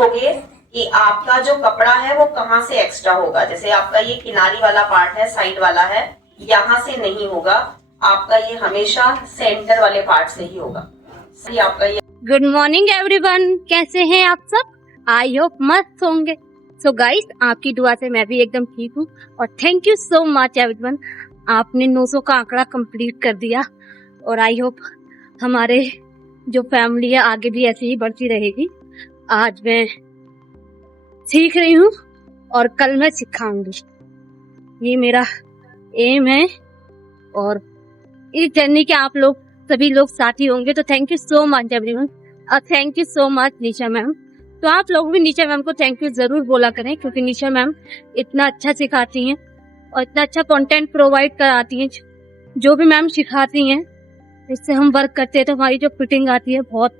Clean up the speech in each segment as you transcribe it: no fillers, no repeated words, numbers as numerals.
देखोगे कि आपका जो कपड़ा है वो कहाँ से एक्स्ट्रा होगा। जैसे आपका ये किनारी वाला पार्ट है, साइड वाला है, यहाँ से नहीं होगा, आपका ये हमेशा सेंटर वाले पार्ट से ही होगा। आपका ये गुड मॉर्निंग एवरीवन, कैसे हैं आप सब? आई होप मस्त होंगे। सो गाइस, आपकी दुआ से मैं भी एकदम ठीक हूँ और thank you so much everyone, आपने 900 का आंकड़ा कंप्लीट कर दिया और आई होप हमारे जो फैमिली है आगे भी ऐसे ही बढ़ती रहेगी। आज मैं सीख रही हूँ और कल मैं सिखाऊंगी, ये मेरा एम है और इस जर्नी के आप लोग सभी लोग साथी होंगे। तो thank you so much everyone और thank you so much Nisha ma'am. तो आप लोग भी निशा मैम को थैंक यू जरूर बोला करें, क्योंकि निशा मैम इतना अच्छा सिखाती हैं और इतना अच्छा कंटेंट प्रोवाइड कराती हैं। जो भी मैम सिखाती हैं इससे हम वर्क करते हैं तो हमारी जो फिटिंग आती है बहुत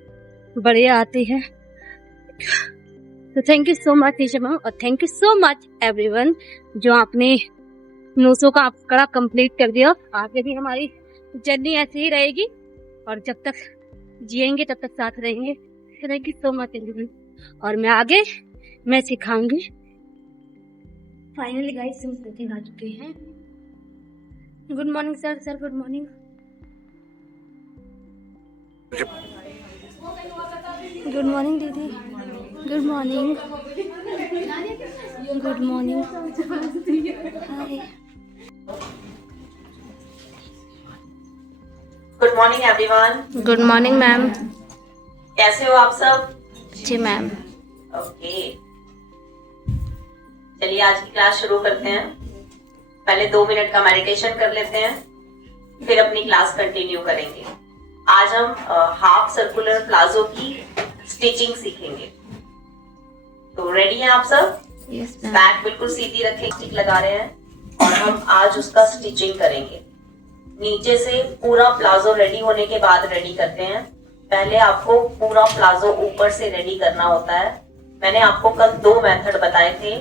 बढ़िया आती है। तो thank you so much Nisha ma'am और thank you so much everyone जो आपने 900 का आंकड़ा कंप्लीट कर दिया। आगे भी हमारी जर्नी ऐसे ही रहेगी और जब तक जिएंगे तब तक साथ रहेंगे। Thank you so much everyone और मैं सिखाऊंगी। फाइनली गाइस हम मीटिंग आ चुके हैं। Good morning sir good morning. Good morning दीदी, good morning, good morning, hi, good morning everyone. Good morning ma'am. कैसे हो आप सब? जी मैम। ओके, चलिए आज की क्लास शुरू करते हैं। पहले 2 मिनट का मेडिटेशन कर लेते हैं, फिर अपनी क्लास कंटिन्यू करेंगे। आज हम हाफ सर्कुलर प्लाजो की स्टिचिंग सीखेंगे। तो रेडी हैं आप सब? Yes ma'am. बैक बिल्कुल सीधी रखें, स्टिक लगा रहे हैं और हम आज उसका स्टिचिंग करेंगे। नीचे से पूरा प्लाजो रेडी होने के बाद रेडी करते हैं। पहले आपको पूरा प्लाजो ऊपर से रेडी करना होता है। मैंने आपको कल 2 मेथड बताए थे।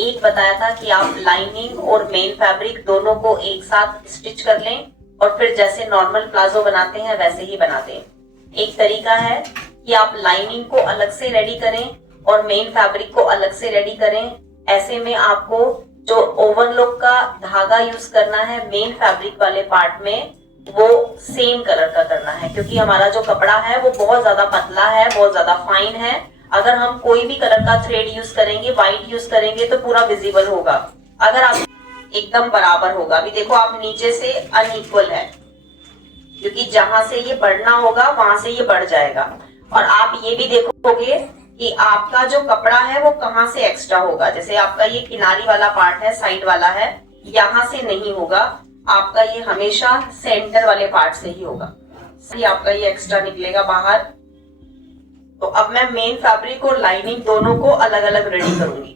एक बताया था कि आप लाइनिंग और मेन फैब्रिक दोनों को एक साथ स्टिच कर लें और फिर जैसे नॉर्मल प्लाजो बनाते हैं वैसे ही बना दें। एक तरीका है कि आप लाइनिंग को अलग से रेडी करें और मेन फैब्रिक को अलग से रेडी करें। ऐसे में आपको जो ओवरलॉक का धागा यूज करना है मेन फैब्रिक वाले पार्ट में, वो सेम कलर का करना है, क्योंकि हमारा जो कपड़ा है वो बहुत ज्यादा पतला है, बहुत ज्यादा फाइन है। अगर हम कोई भी कलर का थ्रेड यूज करेंगे, व्हाइट यूज करेंगे तो पूरा विजिबल होगा। अगर आप एकदम बराबर होगा, अभी देखो आप नीचे से अनइक्वल है, क्योंकि जहां से ये बढ़ना होगा वहां से ये बढ़ जाएगा। और आप ये भी देखोगे कि आपका जो कपड़ा है वो कहाँ से एक्स्ट्रा होगा। जैसे आपका ये किनारी वाला पार्ट है, साइड वाला है, यहाँ से नहीं होगा, आपका ये हमेशा सेंटर वाले पार्ट से ही होगा। आपका ये एक्स्ट्रा निकलेगा बाहर। तो अब मैं मेन फैब्रिक और लाइनिंग दोनों को अलग अलग रेडी करूंगी।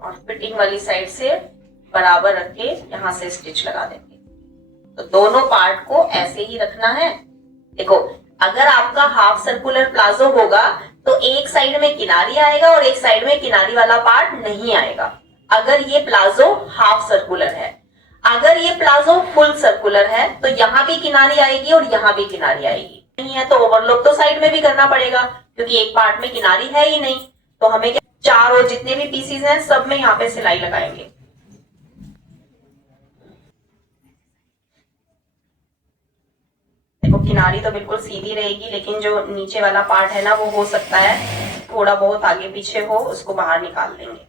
और फिटिंग वाली साइड से बराबर रख के यहाँ से स्टिच लगा देंगे। तो दोनों पार्ट को ऐसे ही रखना है। देखो, अगर आपका हाफ सर्कुलर प्लाजो होगा तो एक साइड में किनारी आएगा और एक साइड में किनारी वाला पार्ट नहीं आएगा, अगर ये प्लाजो हाफ सर्कुलर है। अगर ये प्लाजो फुल सर्कुलर है तो यहाँ भी किनारी आएगी और यहाँ भी किनारी आएगी। नहीं है तो ओवरलॉक तो साइड में भी करना पड़ेगा, क्योंकि एक पार्ट में किनारी है ही नहीं। तो हमें क्या, चारों जितने भी पीसीज हैं सब में यहाँ पे सिलाई लगाएंगे। देखो, किनारी तो बिल्कुल सीधी रहेगी, लेकिन जो नीचे वाला पार्ट है ना, वो हो सकता है थोड़ा बहुत आगे पीछे हो, उसको बाहर निकाल देंगे।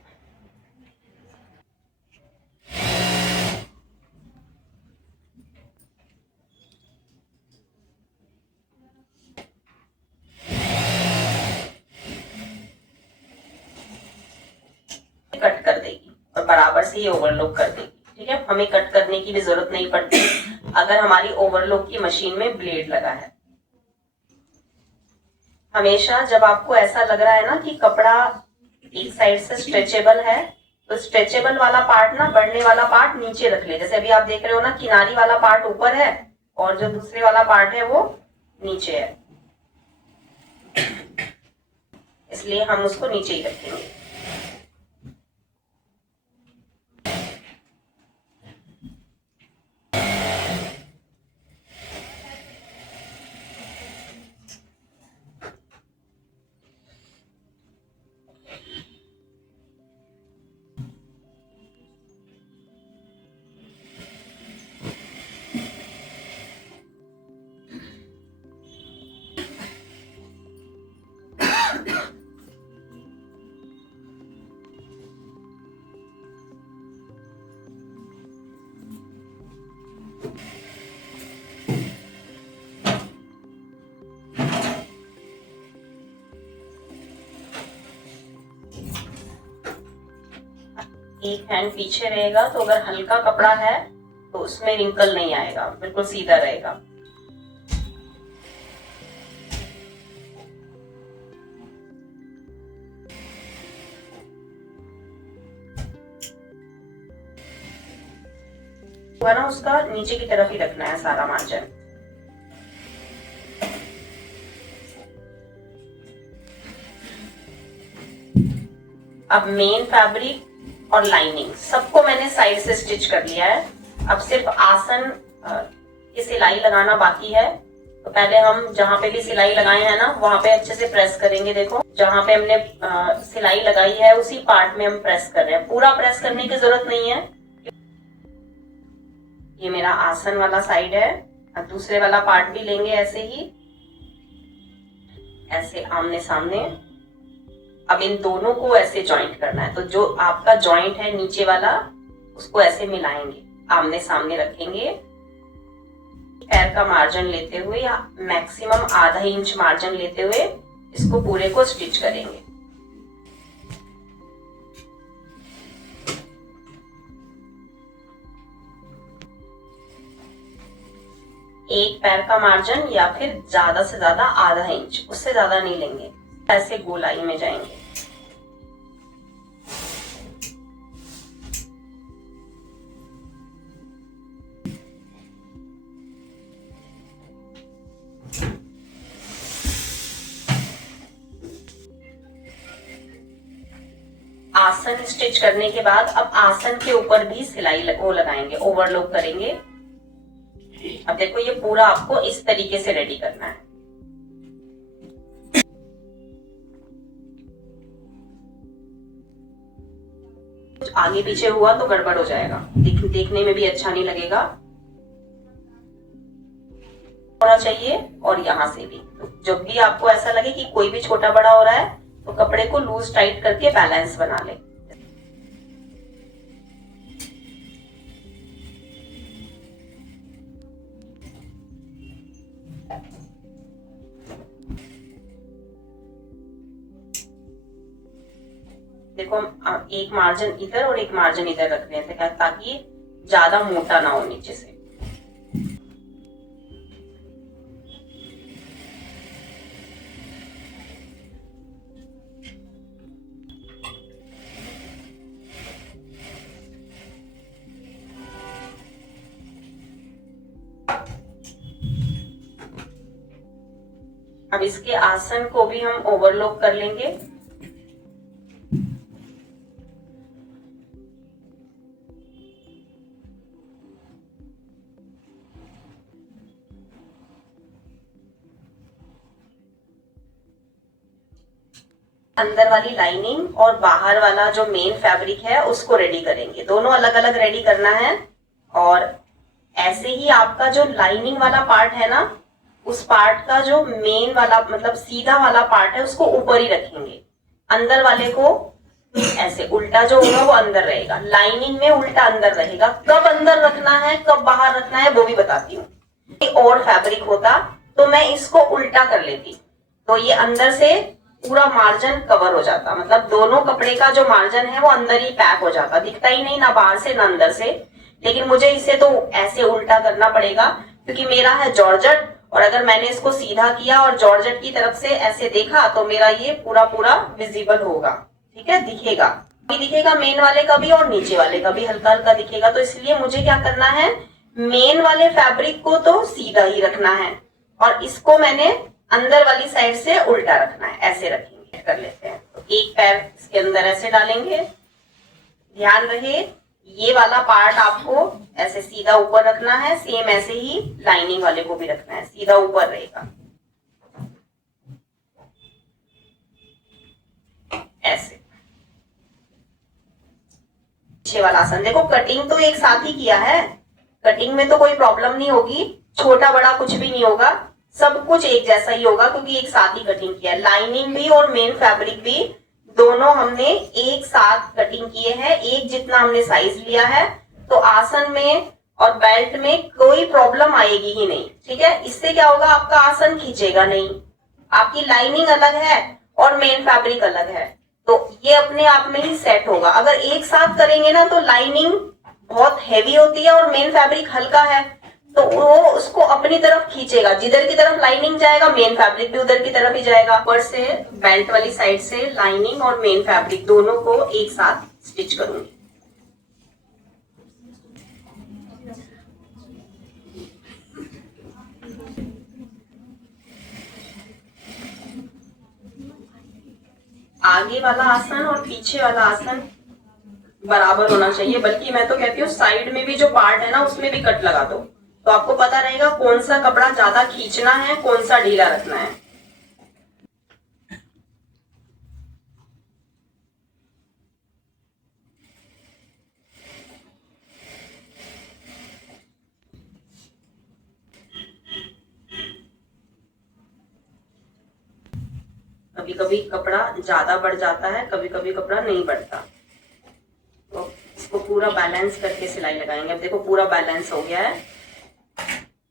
कट कर देगी और बराबर से ये ओवरलॉक कर देगी। ठीक है, हमें कट करने की भी जरूरत नहीं पड़ती अगर हमारी ओवरलॉक की मशीन में ब्लेड लगा है। हमेशा जब आपको ऐसा लग रहा है ना कि कपड़ा एक साइड से स्ट्रेचेबल है, तो स्ट्रेचेबल वाला पार्ट ना, बढ़ने वाला पार्ट नीचे रख ले। जैसे अभी आप देख रहे हो ना, किनारी वाला पार्ट ऊपर है और जो दूसरे वाला पार्ट है वो नीचे है, इसलिए हम उसको नीचे ही रखेंगे। एक हैंड पीछे रहेगा, तो अगर हल्का कपड़ा है तो उसमें रिंकल नहीं आएगा, बिल्कुल सीधा रहेगा। ना उसका नीचे की तरफ ही रखना है सारा मार्जिन। अब मेन फैब्रिक और लाइनिंग सबको मैंने साइड से स्टिच कर लिया है। अब सिर्फ आसन की सिलाई लगाना बाकी है। तो पहले हम जहां पे भी सिलाई लगाए हैं ना, वहां पे अच्छे से प्रेस करेंगे। देखो जहां पे हमने सिलाई लगाई है उसी पार्ट में हम प्रेस कर रहे हैं, पूरा प्रेस करने की जरूरत नहीं है। ये मेरा आसन वाला साइड है। अब दूसरे वाला पार्ट भी लेंगे ऐसे ही, ऐसे आमने सामने। अब इन दोनों को ऐसे जॉइंट करना है। तो जो आपका जॉइंट है नीचे वाला, उसको ऐसे मिलाएंगे, आमने सामने रखेंगे। पैर का मार्जिन लेते हुए या मैक्सिमम आधा इंच मार्जिन लेते हुए इसको पूरे को स्टिच करेंगे। एक पैर का मार्जिन या फिर ज्यादा से ज्यादा आधा इंच, उससे ज्यादा नहीं लेंगे। ऐसे गोलाई में जाएंगे। आसन स्टिच करने के बाद अब आसन के ऊपर भी सिलाई वो लगाएंगे, ओवरलॉक करेंगे। अब देखो ये पूरा आपको इस तरीके से रेडी करना है। कुछ आगे पीछे हुआ तो गड़बड़ हो जाएगा, देखने में भी अच्छा नहीं लगेगा। होना चाहिए और यहां से भी। जब भी आपको ऐसा लगे कि कोई भी छोटा बड़ा हो रहा है तो कपड़े को लूज टाइट करके बैलेंस बना ले। देखो हम एक मार्जिन इधर और एक मार्जिन इधर रख रहे थे ताकि ज्यादा मोटा ना हो नीचे से। अब इसके आसन को भी हम ओवरलॉक कर लेंगे। अंदर वाली लाइनिंग और बाहर वाला जो मेन फैब्रिक है उसको रेडी करेंगे। दोनों अलग अलग रेडी करना है। और ऐसे ही आपका जो लाइनिंग वाला पार्ट है ना, उस पार्ट का जो मेन वाला मतलब सीधा वाला पार्ट है उसको ऊपर ही रखेंगे। अंदर वाले को ऐसे उल्टा जो होगा वो अंदर रहेगा, लाइनिंग में उल्टा अंदर रहेगा। कब अंदर रखना है कब बाहर रखना है वो भी बताती हूँ। और फैब्रिक होता तो मैं इसको उल्टा कर लेती, तो ये अंदर से पूरा मार्जिन कवर हो जाता। मतलब दोनों कपड़े का जो मार्जिन है वो अंदर ही पैक हो जाता, दिखता ही नहीं ना बाहर से ना अंदर से। लेकिन मुझे इसे तो ऐसे उल्टा करना पड़ेगा क्योंकि मेरा है जॉर्जेट, और अगर मैंने इसको सीधा किया और जॉर्जेट की तरफ से ऐसे देखा तो मेरा ये पूरा पूरा विजिबल होगा। ठीक है, दिखेगा भी, दिखेगा मेन वाले का भी और नीचे वाले का भी हल्का हल्का दिखेगा। तो इसलिए मुझे क्या करना है, मेन वाले फैब्रिक को तो सीधा ही रखना है और इसको मैंने अंदर वाली साइड से उल्टा रखना है। ऐसे रखेंगे, कर लेते हैं। तो एक पैर इसके अंदर ऐसे डालेंगे। ध्यान रहे ये वाला पार्ट आपको ऐसे सीधा ऊपर रखना है, सेम ऐसे ही लाइनिंग वाले को भी रखना है, सीधा ऊपर रहेगा ऐसे। पीछे वाला आसन देखो, कटिंग तो एक साथ ही किया है, कटिंग में तो कोई प्रॉब्लम नहीं होगी, छोटा बड़ा कुछ भी नहीं होगा, सब कुछ एक जैसा ही होगा क्योंकि एक साथ ही कटिंग किया है। लाइनिंग भी और मेन फैब्रिक भी दोनों हमने एक साथ कटिंग किए हैं, एक जितना हमने साइज लिया है। तो आसन में और बेल्ट में कोई प्रॉब्लम आएगी ही नहीं। ठीक है, इससे क्या होगा, आपका आसन खींचेगा नहीं। आपकी लाइनिंग अलग है और मेन फैब्रिक अलग है तो ये अपने आप में ही सेट होगा। अगर एक साथ करेंगे ना तो लाइनिंग बहुत हैवी होती है और मेन फैब्रिक हल्का है, तो वो उसको अपनी तरफ खींचेगा। जिधर की तरफ लाइनिंग जाएगा मेन फैब्रिक भी उधर की तरफ ही जाएगा। ऊपर से बेल्ट वाली साइड से लाइनिंग और मेन फैब्रिक दोनों को एक साथ स्टिच करूंगी। आगे वाला आसन और पीछे वाला आसन बराबर होना चाहिए, बल्कि मैं तो कहती हूँ साइड में भी जो पार्ट है ना उसमें भी कट लगा दो, तो आपको पता रहेगा कौन सा कपड़ा ज्यादा खींचना है, कौन सा ढीला रखना है। कभी कभी कपड़ा ज्यादा बढ़ जाता है, कभी कभी कपड़ा नहीं बढ़ता, तो इसको पूरा बैलेंस करके सिलाई लगाएंगे। अब देखो पूरा बैलेंस हो गया है,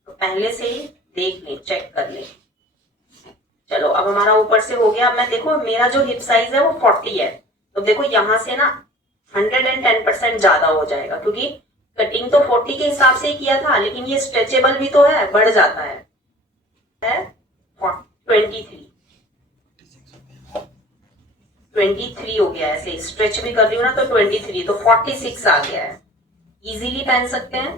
तो पहले से ही देख लें, चेक कर लें। चलो अब हमारा ऊपर से हो गया। अब मैं देखो मेरा जो हिप साइज है वो 40 है, तो देखो यहाँ से ना 110% ज्यादा हो जाएगा, क्योंकि कटिंग तो 40 के हिसाब से ही किया था, लेकिन ये स्ट्रेचेबल भी तो है, बढ़ जाता है 23 हो गया। ऐसे स्ट्रेच भी कर रही हूँ ना तो 23, तो 46 आ गया है। इजीली पहन सकते हैं,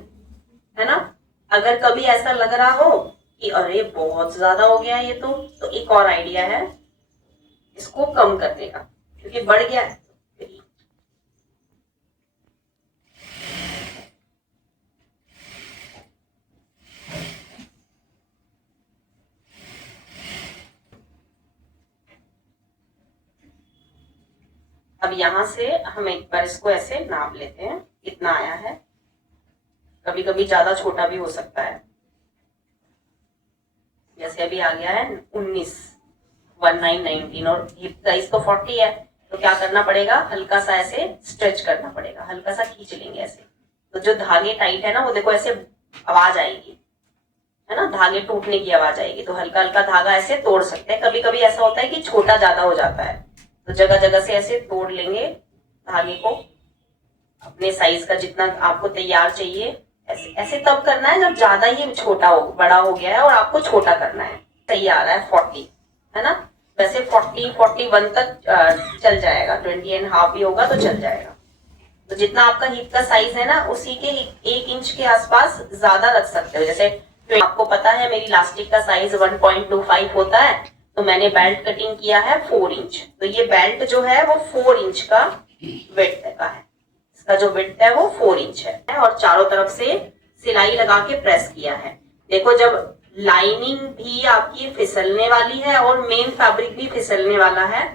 है ना। अगर कभी ऐसा लग रहा हो कि अरे बहुत ज्यादा हो गया ये, तो एक और आइडिया है, इसको कम कर देगा क्योंकि बढ़ गया है। अब यहां से हम एक बार इसको ऐसे नाप लेते हैं कितना आया है। कभी कभी ज्यादा छोटा भी हो सकता है, जैसे अभी आ गया है 19 और हिप साइज तो 40 है, तो क्या करना पड़ेगा, हल्का सा ऐसे स्ट्रेच करना पड़ेगा, हल्का सा खींच लेंगे ऐसे। तो जो धागे टाइट है ना वो देखो ऐसे आवाज आएगी, है ना, धागे टूटने की आवाज आएगी, तो हल्का हल्का धागा ऐसे तोड़ सकते हैं। कभी कभी ऐसा होता है कि छोटा ज्यादा हो जाता है, तो जगह जगह से ऐसे तोड़ लेंगे धागे को, अपने साइज का जितना आपको तैयार चाहिए। ऐसे ऐसे तब करना है जब ज्यादा ही छोटा हो, बड़ा हो गया है और आपको छोटा करना है। सही आ रहा है 40, है ना। वैसे 41 तक चल जाएगा, 20.5 भी होगा तो चल जाएगा। तो जितना आपका हिप का साइज है ना उसी के 1 इंच के आसपास ज्यादा रख सकते हो। जैसे तो आपको पता है मेरी इलास्टिक का साइज 1.25 होता है, तो मैंने बेल्ट कटिंग किया है 4 इंच, तो ये बेल्ट जो है वो 4 इंच का विड्थ का है। इसका जो विड्थ है वो 4 इंच है, और चारों तरफ से सिलाई लगा के प्रेस किया है। देखो जब लाइनिंग भी आपकी फिसलने वाली है और मेन फैब्रिक भी फिसलने वाला है,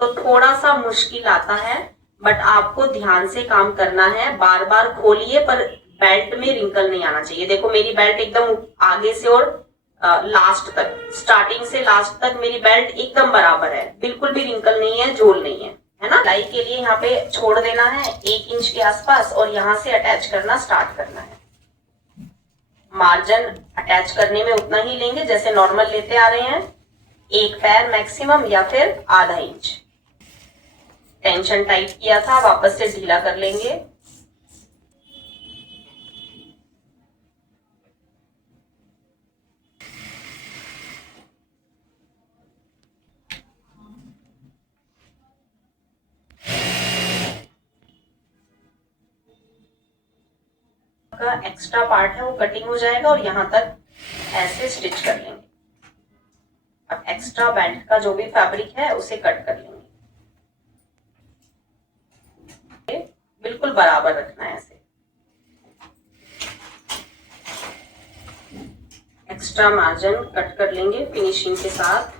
तो थोड़ा सा मुश्किल आता है, बट आपको ध्यान से काम करना है। बार बार खोलिए, पर बेल्ट में रिंकल नहीं आना चाहिए। देखो मेरी बेल्ट एकदम आगे से और लास्ट तक, स्टार्टिंग से लास्ट तक मेरी बेल्ट एकदम बराबर है, बिल्कुल भी रिंकल नहीं है, झोल नहीं है, है ना। सिलाई के लिए यहाँ पे छोड़ देना है 1 इंच के आसपास, और यहाँ से अटैच करना स्टार्ट करना है। मार्जिन अटैच करने में उतना ही लेंगे जैसे नॉर्मल लेते आ रहे हैं, 1 पैर मैक्सिमम या फिर आधा इंच। टेंशन टाइट किया था, वापस से ढीला कर लेंगे। का एक्स्ट्रा पार्ट है वो कटिंग हो जाएगा और यहां तक ऐसे स्टिच कर लेंगे। अब एक्स्ट्रा बेल्ट का जो भी फैब्रिक है उसे कट कर लेंगे, बिल्कुल बराबर रखना है ऐसे। एक्स्ट्रा मार्जिन कट कर लेंगे फिनिशिंग के साथ।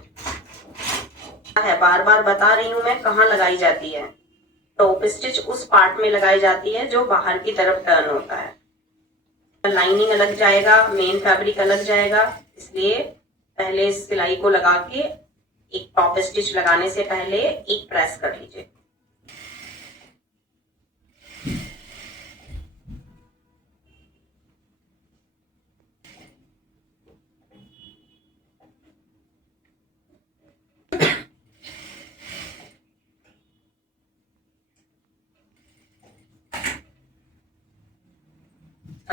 है बार बार बता रही हूं मैं कहाँ लगाई जाती है, टॉप स्टिच उस पार्ट में लगाई जाती है जो बाहर की तरफ टर्न होता है। लाइनिंग अलग जाएगा, मेन फैब्रिक अलग जाएगा, इसलिए पहले सिलाई को लगा के एक टॉप स्टिच लगाने से पहले एक प्रेस कर लीजिए।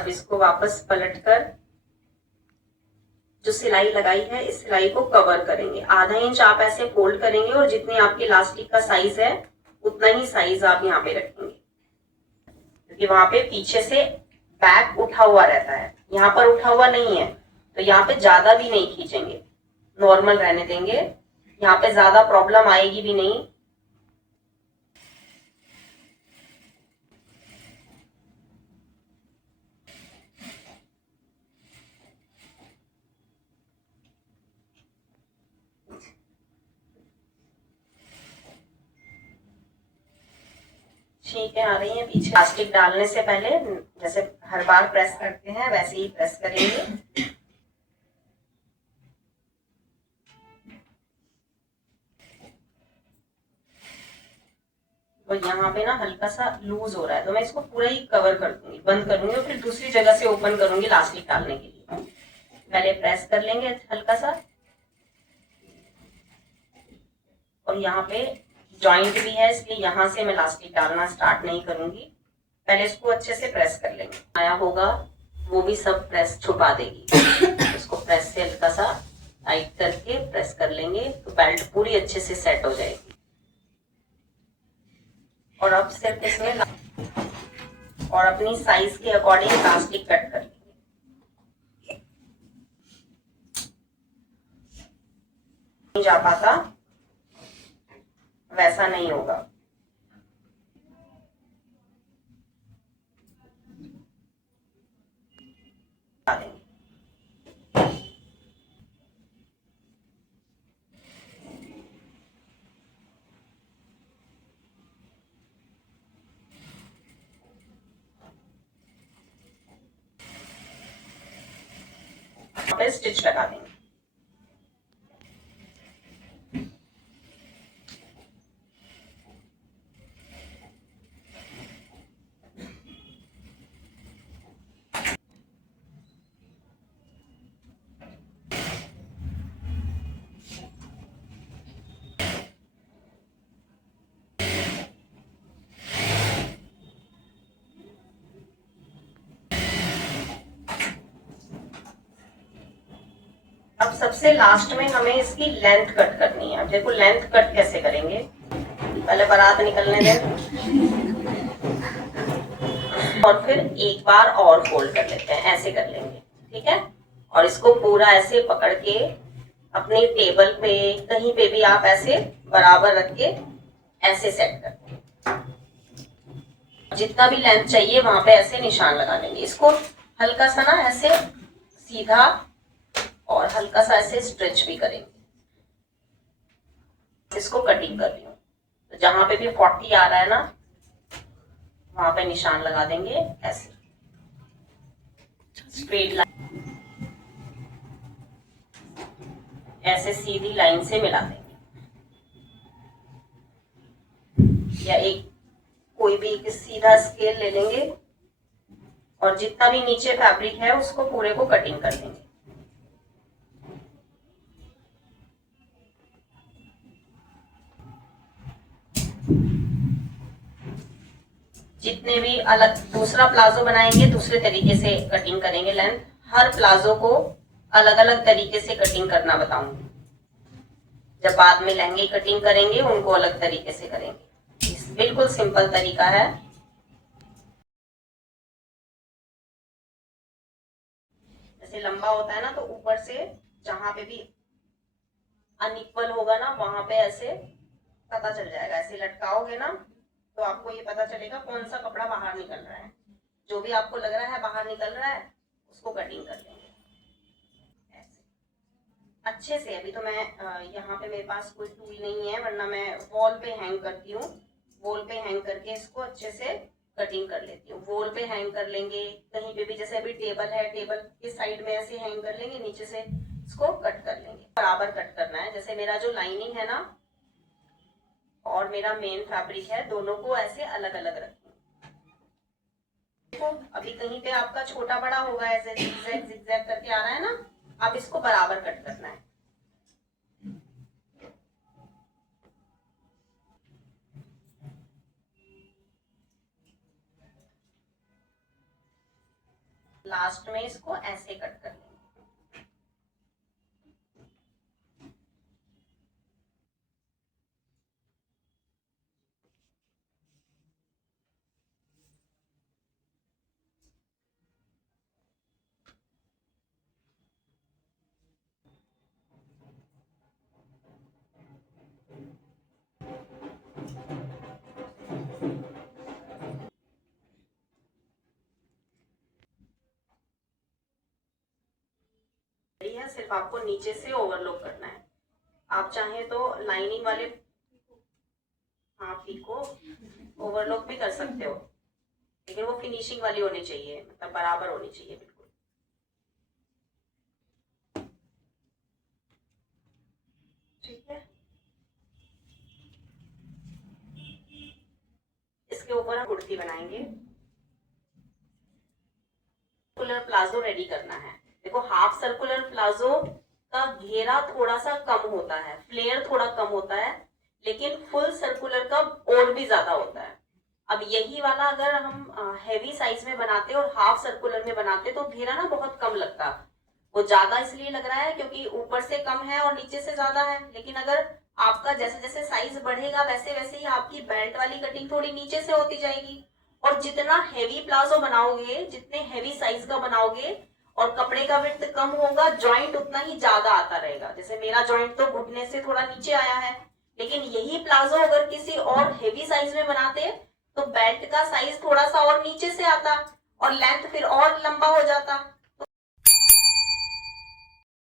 अब इसको वापस पलटकर जो सिलाई लगाई है इस सिलाई को कवर करेंगे। आधा इंच आप ऐसे फोल्ड करेंगे और जितनी आपकी इलास्टिक का साइज है उतना ही साइज आप यहाँ पे रखेंगे, क्योंकि वहां पे पीछे से बैक उठा हुआ रहता है, यहाँ पर उठा हुआ नहीं है, तो यहाँ पे ज्यादा भी नहीं खींचेंगे, नॉर्मल रहने देंगे। यहाँ पे ज्यादा प्रॉब्लम आएगी भी नहीं। ठीक है, आ रही है पीछे। इलास्टिक डालने से पहले जैसे हर बार प्रेस करते हैं वैसे ही प्रेस करेंगे। और यहाँ पे ना हल्का सा लूज हो रहा है, तो मैं इसको पूरा ही कवर कर दूंगी, बंद करूंगी और फिर दूसरी जगह से ओपन करूंगी इलास्टिक डालने के लिए। पहले प्रेस कर लेंगे हल्का सा, और यहाँ पे जॉइंट भी है इसलिए यहाँ से मैं इलास्टिक डालना स्टार्ट नहीं करूंगी, पहले इसको अच्छे से प्रेस कर लेंगे। आया होगा वो भी सब प्रेस छुपा देगी। इसको प्रेस से हल्का सा टाइट करके प्रेस कर लेंगे तो बेल्ट पूरी अच्छे से सेट हो जाएगी। और अब सिर्फ इसमें और अपनी साइज के अकॉर्डिंग इलास्टिक कट कर लेंगे। नहीं जा पाता वैसा नहीं होगा। स्टिच लगा देंगे। अब सबसे लास्ट में हमें इसकी लेंथ कट करनी है। अब देखो लेंथ कट कैसे करेंगे, पहले बारात निकलने दें और फिर एक बार और फोल्ड कर लेते हैं, ऐसे कर लेंगे, ठीक है। और इसको पूरा ऐसे पकड़ के अपने टेबल पे कहीं पे भी आप ऐसे बराबर रख के ऐसे सेट कर देंगे। जितना भी लेंथ चाहिए वहां पे ऐसे निशान लगा देंगे। इसको हल्का सा ना ऐसे सीधा और हल्का सा ऐसे स्ट्रेच भी करेंगे। इसको कटिंग कर रही हूँ, तो जहां पे भी 40 आ रहा है ना वहां पे निशान लगा देंगे, ऐसे स्ट्रेट लाइन, ऐसे सीधी लाइन से मिला देंगे। या एक कोई भी एक सीधा स्केल ले लेंगे और जितना भी नीचे फैब्रिक है उसको पूरे को कटिंग कर देंगे। जितने भी अलग दूसरा प्लाजो बनाएंगे दूसरे तरीके से कटिंग करेंगे। लेंथ हर प्लाजो को अलग अलग तरीके से कटिंग करना बताऊंगी। जब बाद में लहंगे कटिंग करेंगे उनको अलग तरीके से करेंगे। बिल्कुल सिंपल तरीका है। जैसे लंबा होता है ना तो ऊपर से जहां पे भी अनइक्वल होगा ना वहां पे ऐसे पता चल जाएगा। ऐसे लटकाओगे ना तो आपको ये पता चलेगा कौन सा कपड़ा बाहर निकल रहा है। जो भी आपको लग रहा है बाहर निकल रहा है उसको कटिंग कर लेंगे ऐसे अच्छे से। अभी तो मैं यहाँ पे मेरे पास कोई टूल नहीं है, वरना मैं वॉल पे हैंग करती हूँ। वॉल पे हैंग करके इसको अच्छे से कटिंग कर लेती हूँ। वॉल पे हैंग कर लेंगे, कहीं पे भी जैसे अभी टेबल है, टेबल के साइड में ऐसे हैंग कर लेंगे, नीचे से इसको कट कर लेंगे। बराबर कट करना है। जैसे मेरा जो लाइनिंग है ना और मेरा मेन फैब्रिक है, दोनों को ऐसे अलग अलग रखेंगे। देखो अभी कहीं पे आपका छोटा बड़ा होगा, ऐसे जिगजैग जिगजैग करके आ रहा है ना, अब इसको बराबर कट करना है। लास्ट में इसको ऐसे कट कर लेंगे। है, सिर्फ आपको नीचे से ओवरलॉक करना है। आप चाहें तो लाइनिंग वाले हाफी को ओवरलॉक भी कर सकते हो, लेकिन वो फिनिशिंग वाली होनी चाहिए, मतलब बराबर होनी चाहिए बिल्कुल। ठीक है, इसके ऊपर हम कुर्ती बनाएंगे। सर्कुलर प्लाजो रेडी करना है। देखो, हाफ सर्कुलर प्लाजो का घेरा थोड़ा सा कम होता है, फ्लेयर थोड़ा कम होता है, लेकिन फुल सर्कुलर का और भी ज्यादा होता है। अब यही वाला अगर हम हैवी साइज में बनाते और हाफ सर्कुलर में बनाते तो घेरा ना बहुत कम लगता। वो ज्यादा इसलिए लग रहा है क्योंकि ऊपर से कम है और नीचे से ज्यादा है, लेकिन अगर आपका जैसे जैसे साइज बढ़ेगा वैसे वैसे ही आपकी बेल्ट वाली कटिंग थोड़ी नीचे से होती जाएगी। और जितना हैवी प्लाजो बनाओगे, जितने हैवी साइज का बनाओगे और कपड़े का विड्थ कम होगा, जॉइंट उतना ही ज्यादा आता रहेगा। जैसे मेरा जॉइंट तो घुटने से थोड़ा नीचे आया है, लेकिन यही प्लाजो अगर किसी और हेवी साइज में बनाते तो बेल्ट का साइज थोड़ा सा और नीचे से आता और लेंथ फिर और लंबा हो जाता।